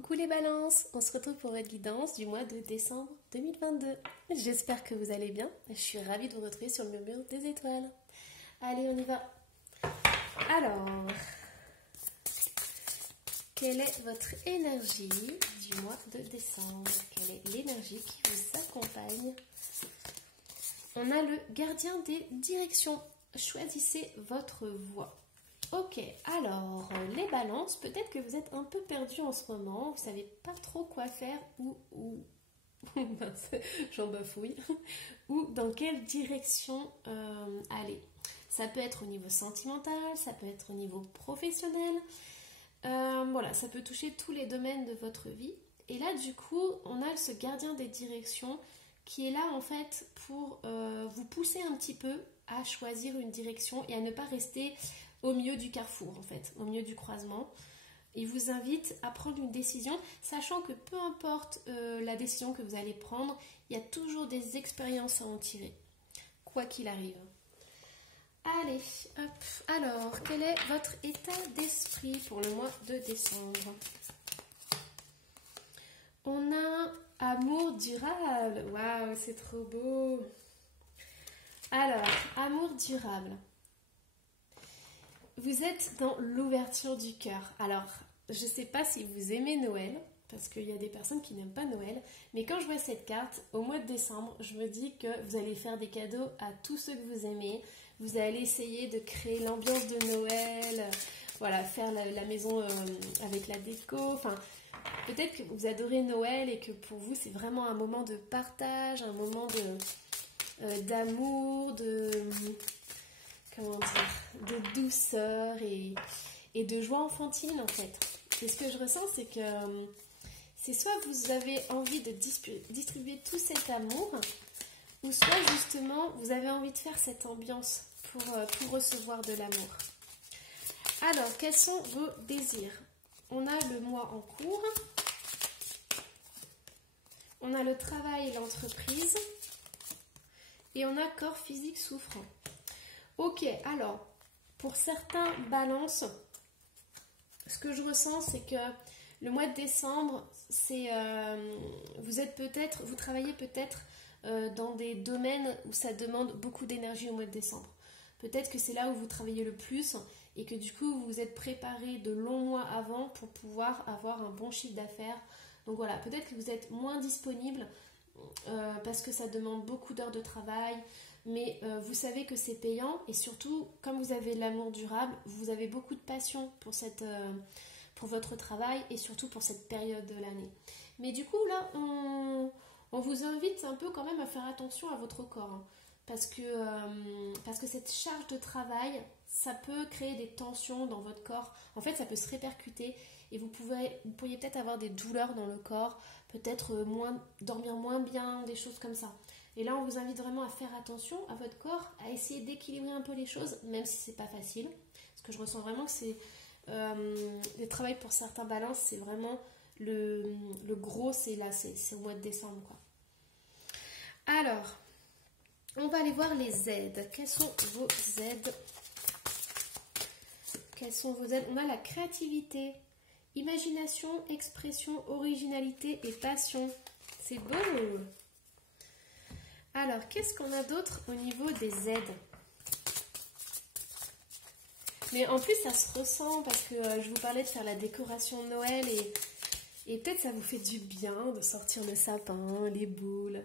Coucou les balances, on se retrouve pour votre guidance du mois de décembre 2022. J'espère que vous allez bien, je suis ravie de vous retrouver sur le murmure des étoiles. Allez, on y va. Alors, quelle est votre énergie du mois de décembre? Quelle est l'énergie qui vous accompagne? On a le gardien des directions. Choisissez votre voie. Ok, alors les balances, peut-être que vous êtes un peu perdu en ce moment, vous savez pas trop quoi faire ou j'en bafouille, ou dans quelle direction aller. Ça peut être au niveau sentimental, ça peut être au niveau professionnel, voilà, ça peut toucher tous les domaines de votre vie. Et là, du coup, on a ce gardien des directions qui est là en fait pour vous pousser un petit peu à choisir une direction et à ne pas rester au milieu du carrefour en fait, au milieu du croisement. Il vous invite à prendre une décision, sachant que peu importe la décision que vous allez prendre, il y a toujours des expériences à en tirer, quoi qu'il arrive. Allez, hop. Alors, quel est votre état d'esprit pour le mois de décembre? On a amour durable. Waouh, c'est trop beau. Alors, amour durable. Vous êtes dans l'ouverture du cœur. Alors, je ne sais pas si vous aimez Noël, parce qu'il y a des personnes qui n'aiment pas Noël, mais quand je vois cette carte, au mois de décembre, je me dis que vous allez faire des cadeaux à tous ceux que vous aimez, vous allez essayer de créer l'ambiance de Noël, voilà, faire la maison avec la déco, enfin, peut-être que vous adorez Noël et que pour vous, c'est vraiment un moment de partage, un moment d'amour, comment dire, de douceur et de joie enfantine en fait. Et ce que je ressens, c'est que c'est soit vous avez envie de distribuer tout cet amour, ou soit justement vous avez envie de faire cette ambiance pour recevoir de l'amour. Alors, quels sont vos désirs? On a le mois en cours, on a le travail et l'entreprise, et on a corps physique souffrant. Ok, alors, pour certains balances, ce que je ressens, c'est que le mois de décembre, vous travaillez peut-être dans des domaines où ça demande beaucoup d'énergie au mois de décembre. Peut-être que c'est là où vous travaillez le plus et que du coup, vous vous êtes préparé de longs mois avant pour pouvoir avoir un bon chiffre d'affaires. Donc voilà, peut-être que vous êtes moins disponible parce que ça demande beaucoup d'heures de travail. Mais vous savez que c'est payant et surtout, comme vous avez l'amour durable, vous avez beaucoup de passion pour votre travail et surtout pour cette période de l'année. Mais du coup, là, on vous invite un peu quand même à faire attention à votre corps. Hein, parce que cette charge de travail, ça peut créer des tensions dans votre corps. En fait, ça peut se répercuter et vous pourriez peut-être avoir des douleurs dans le corps, peut-être dormir moins bien, des choses comme ça. Et là, on vous invite vraiment à faire attention à votre corps, à essayer d'équilibrer un peu les choses, même si c'est pas facile. Parce que je ressens vraiment que c'est le travail pour certains balances, c'est vraiment le gros, c'est là, c'est au mois de décembre, quoi. Alors, on va aller voir les aides. Quelles sont vos aides? Quelles sont vos aides? On a la créativité, imagination, expression, originalité et passion. C'est beau! Alors, qu'est-ce qu'on a d'autre au niveau des aides? Mais en plus, ça se ressent parce que je vous parlais de faire la décoration de Noël et peut-être ça vous fait du bien de sortir le sapin, les boules.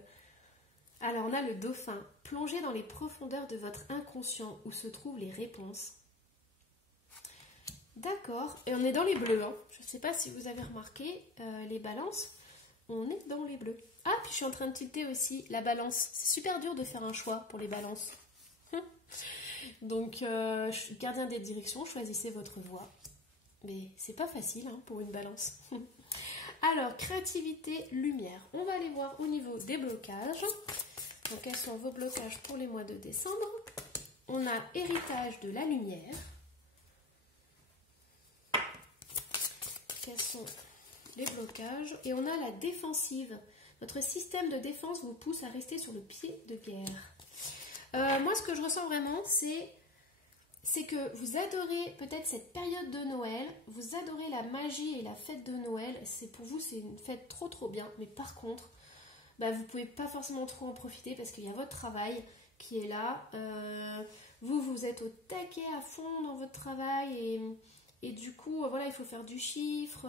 Alors, on a le dauphin. Plongez dans les profondeurs de votre inconscient où se trouvent les réponses. D'accord. Et on est dans les bleus. Hein. Je ne sais pas si vous avez remarqué les balances. On est dans les bleus. Ah, puis je suis en train de tilter aussi la balance. C'est super dur de faire un choix pour les balances. Donc, gardien des directions, choisissez votre voie. Mais c'est pas facile hein, pour une balance. Alors, créativité, lumière. On va aller voir au niveau des blocages. Donc, quels sont vos blocages pour les mois de décembre? On a héritage de la lumière. Quels sont les blocages? Et on a la défensive. Votre système de défense vous pousse à rester sur le pied de guerre. Moi, ce que je ressens vraiment, c'est c'est que vous adorez peut-être cette période de Noël, vous adorez la magie et la fête de Noël, c'est pour vous c'est une fête trop bien, mais par contre, bah, vous pouvez pas forcément trop en profiter parce qu'il y a votre travail qui est là, vous êtes au taquet à fond dans votre travail et du coup, voilà, il faut faire du chiffre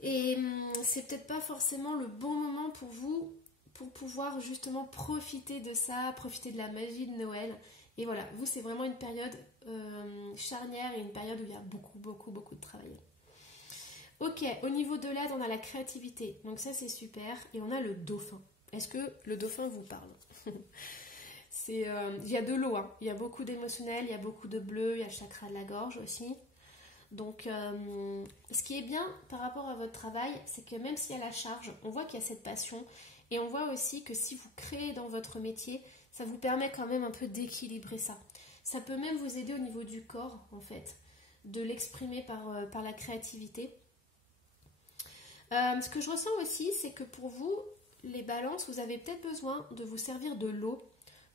et c'est peut-être pas forcément le bon moment pour vous pour pouvoir justement profiter de ça, profiter de la magie de Noël. Et voilà, vous, c'est vraiment une période charnière et une période où il y a beaucoup de travail. Ok, au niveau de l'aide, on a la créativité. Donc ça, c'est super. Et on a le dauphin. Est-ce que le dauphin vous parle? Il y a de l'eau, hein. Il y a beaucoup d'émotionnel, il y a beaucoup de bleu, il y a le chakra de la gorge aussi. Donc, ce qui est bien par rapport à votre travail, c'est que même s'il y a la charge, on voit qu'il y a cette passion. Et on voit aussi que si vous créez dans votre métier, ça vous permet quand même un peu d'équilibrer ça. Ça peut même vous aider au niveau du corps, en fait, de l'exprimer par la créativité. Ce que je ressens aussi, c'est que pour vous, les balances, vous avez peut-être besoin de vous servir de l'eau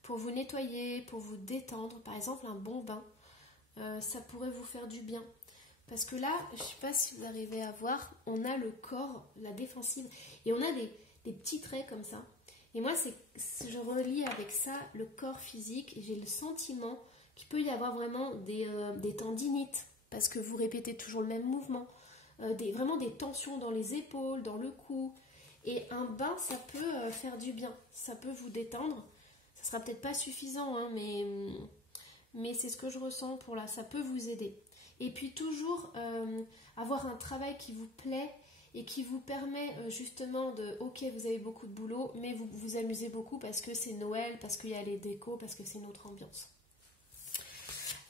pour vous nettoyer, pour vous détendre. Par exemple, un bon bain, ça pourrait vous faire du bien. Parce que là, je ne sais pas si vous arrivez à voir, on a le corps, la défensive, et on a des petits traits comme ça. Et moi, je relie avec ça le corps physique et j'ai le sentiment qu'il peut y avoir vraiment des tendinites parce que vous répétez toujours le même mouvement, vraiment des tensions dans les épaules, dans le cou. Et un bain, ça peut faire du bien, ça peut vous détendre. Ça sera peut-être pas suffisant, hein, mais c'est ce que je ressens pour là, ça peut vous aider. Et puis toujours avoir un travail qui vous plaît et qui vous permet justement ok, vous avez beaucoup de boulot, mais vous vous amusez beaucoup parce que c'est Noël, parce qu'il y a les décos, parce que c'est notre ambiance.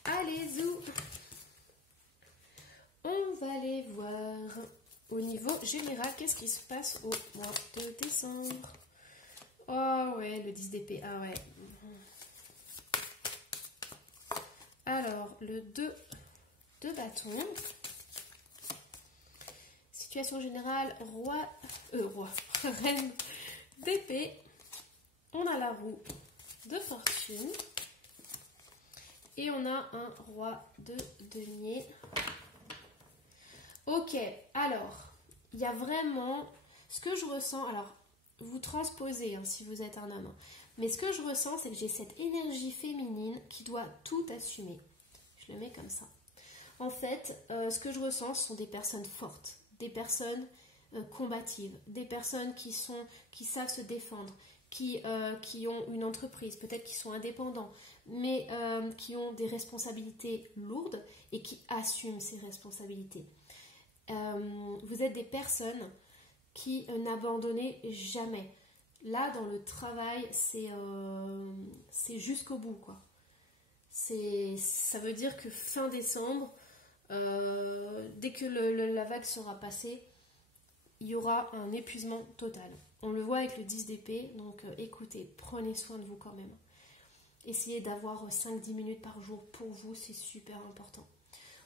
Allez, zou! On va aller voir au niveau général, qu'est-ce qui se passe au mois de décembre. Oh ouais, le 10 d'épée, ah ouais. Alors, le 2 de bâton. Situation générale, reine d'épée. On a la roue de fortune. Et on a un roi de denier. Ok, alors, il y a vraiment ce que je ressens. Alors, vous transposez hein, si vous êtes un homme. Mais ce que je ressens, c'est que j'ai cette énergie féminine qui doit tout assumer. Je le mets comme ça. En fait, ce que je ressens, ce sont des personnes fortes, des personnes combatives, des personnes qui savent se défendre, qui ont une entreprise, peut-être qui sont indépendants, mais qui ont des responsabilités lourdes et qui assument ces responsabilités. Vous êtes des personnes qui n'abandonnez jamais. Là, dans le travail, c'est jusqu'au bout, quoi. Ça veut dire que fin décembre, dès que la vague sera passée, il y aura un épuisement total. On le voit avec le 10 d'épée, donc écoutez, prenez soin de vous quand même. Essayez d'avoir 5-10 minutes par jour pour vous, c'est super important.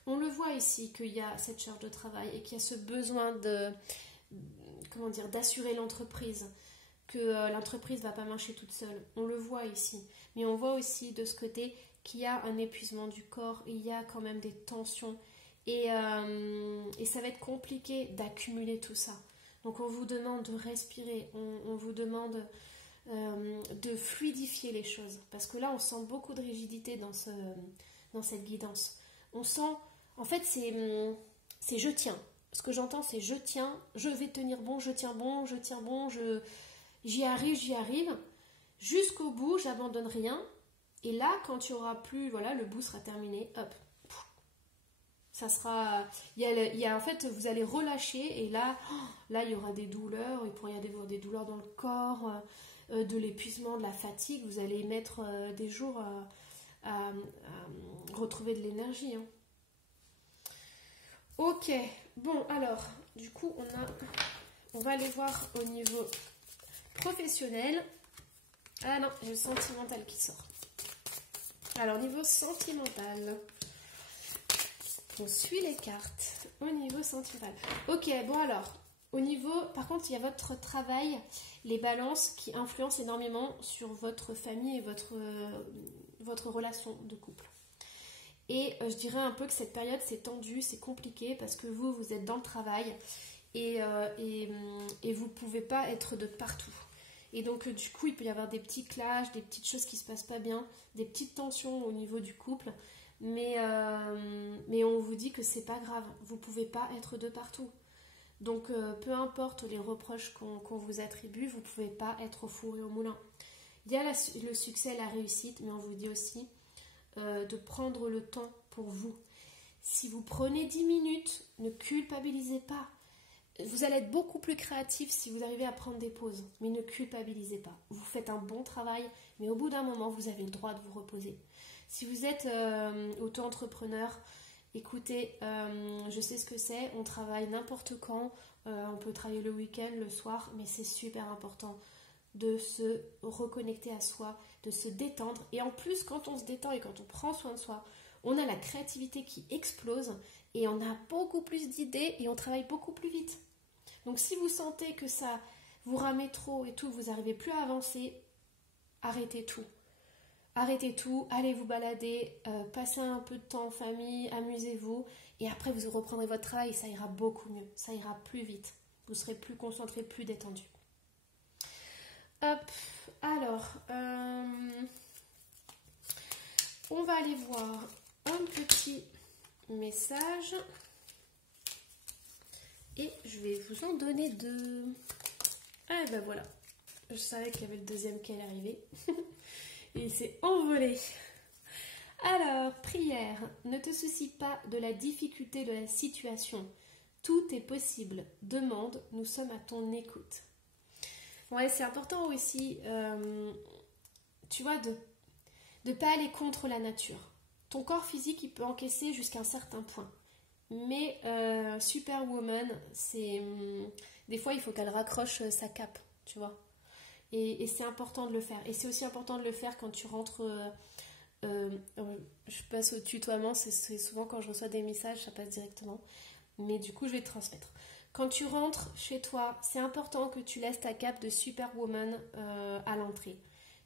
On le voit ici qu'il y a cette charge de travail et qu'il y a ce besoin d'assurer l'entreprise, que l'entreprise ne va pas marcher toute seule. On le voit ici. Mais on voit aussi de ce côté qu'il y a un épuisement du corps, il y a quand même des tensions et ça va être compliqué d'accumuler tout ça. Donc on vous demande de respirer, on vous demande de fluidifier les choses parce que là on sent beaucoup de rigidité dans cette guidance. On sent, en fait c'est je tiens. Ce que j'entends c'est je tiens, je vais tenir bon, je tiens bon, j'y arrive, jusqu'au bout, j'abandonne rien. Et là, quand il n'y aura plus, voilà, le bout sera terminé, hop, ça sera, en fait, vous allez relâcher et là, il y aura des douleurs, il pourrait y avoir des douleurs dans le corps, de l'épuisement, de la fatigue, vous allez mettre des jours à retrouver de l'énergie. Hein. Ok, bon, alors, du coup, on va aller voir au niveau professionnel. Ah non, j'ai le sentimental qui sort. Alors, niveau sentimental, on suit les cartes. Au niveau sentimental. Ok, bon alors, au niveau, par contre, il y a votre travail, les balances qui influencent énormément sur votre famille et votre relation de couple. Et je dirais un peu que cette période c'est tendu, c'est compliqué parce que vous êtes dans le travail et vous ne pouvez pas être de partout. Et donc du coup il peut y avoir des petits clashs, des petites choses qui se passent pas bien, des petites tensions au niveau du couple, mais on vous dit que c'est pas grave, vous pouvez pas être de partout. Donc peu importe les reproches qu'on vous attribue, vous pouvez pas être au four et au moulin. Il y a le succès et la réussite, mais on vous dit aussi de prendre le temps pour vous. Si vous prenez 10 minutes, ne culpabilisez pas. Vous allez être beaucoup plus créatif si vous arrivez à prendre des pauses, mais ne culpabilisez pas. Vous faites un bon travail, mais au bout d'un moment, vous avez le droit de vous reposer. Si vous êtes auto-entrepreneur, écoutez, je sais ce que c'est, on travaille n'importe quand, on peut travailler le week-end, le soir, mais c'est super important de se reconnecter à soi, de se détendre. Et en plus, quand on se détend et quand on prend soin de soi, on a la créativité qui explose et on a beaucoup plus d'idées et on travaille beaucoup plus vite. Donc si vous sentez que ça vous ramait trop et tout, vous n'arrivez plus à avancer, arrêtez tout. Arrêtez tout, allez vous balader, passez un peu de temps en famille, amusez-vous et après vous reprendrez votre travail et ça ira beaucoup mieux, ça ira plus vite. Vous serez plus concentré, plus détendu. Hop, alors, on va aller voir un petit message et je vais vous en donner 2. Ah ben voilà, je savais qu'il y avait le deuxième qui allait arriver et il s'est envolé. Alors, prière, ne te soucie pas de la difficulté de la situation, tout est possible, demande, nous sommes à ton écoute. Ouais, c'est important aussi, tu vois, de ne pas aller contre la nature. Ton corps physique, il peut encaisser jusqu'à un certain point. Mais Superwoman, des fois, il faut qu'elle raccroche sa cape, tu vois. Et c'est important de le faire. Et c'est aussi important de le faire quand tu rentres... je passe au tutoiement, c'est souvent quand je reçois des messages, ça passe directement. Mais du coup, je vais te transmettre. Quand tu rentres chez toi, c'est important que tu laisses ta cape de Superwoman à l'entrée.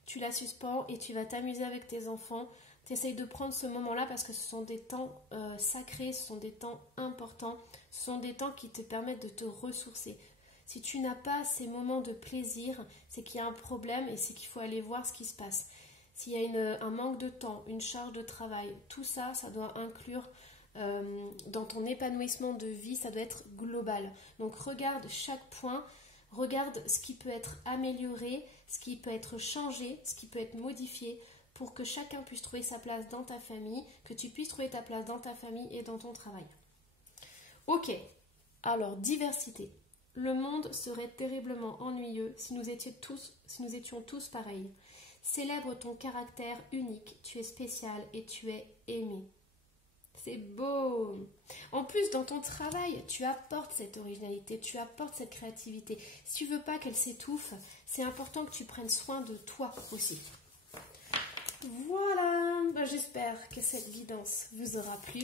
Tu la suspends et tu vas t'amuser avec tes enfants. Tu essayes de prendre ce moment-là parce que ce sont des temps sacrés, ce sont des temps importants, ce sont des temps qui te permettent de te ressourcer. Si tu n'as pas ces moments de plaisir, c'est qu'il y a un problème et c'est qu'il faut aller voir ce qui se passe. S'il y a un manque de temps, une charge de travail, tout ça, ça doit inclure dans ton épanouissement de vie, ça doit être global. Donc regarde chaque point, regarde ce qui peut être amélioré, ce qui peut être changé, ce qui peut être modifié pour que chacun puisse trouver sa place dans ta famille, que tu puisses trouver ta place dans ta famille et dans ton travail. Ok, alors diversité. Le monde serait terriblement ennuyeux si nous étions tous pareils. Célèbre ton caractère unique, tu es spécial et tu es aimé. C'est beau. En plus, dans ton travail, tu apportes cette originalité, tu apportes cette créativité. Si tu veux pas qu'elle s'étouffe, c'est important que tu prennes soin de toi aussi. Voilà, j'espère que cette guidance vous aura plu.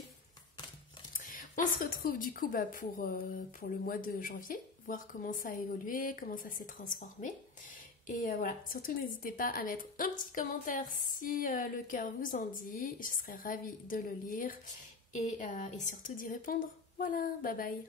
On se retrouve du coup pour le mois de janvier, voir comment ça a évolué, comment ça s'est transformé. Et voilà, surtout n'hésitez pas à mettre un petit commentaire si le cœur vous en dit. Je serais ravie de le lire et surtout d'y répondre. Voilà, bye bye.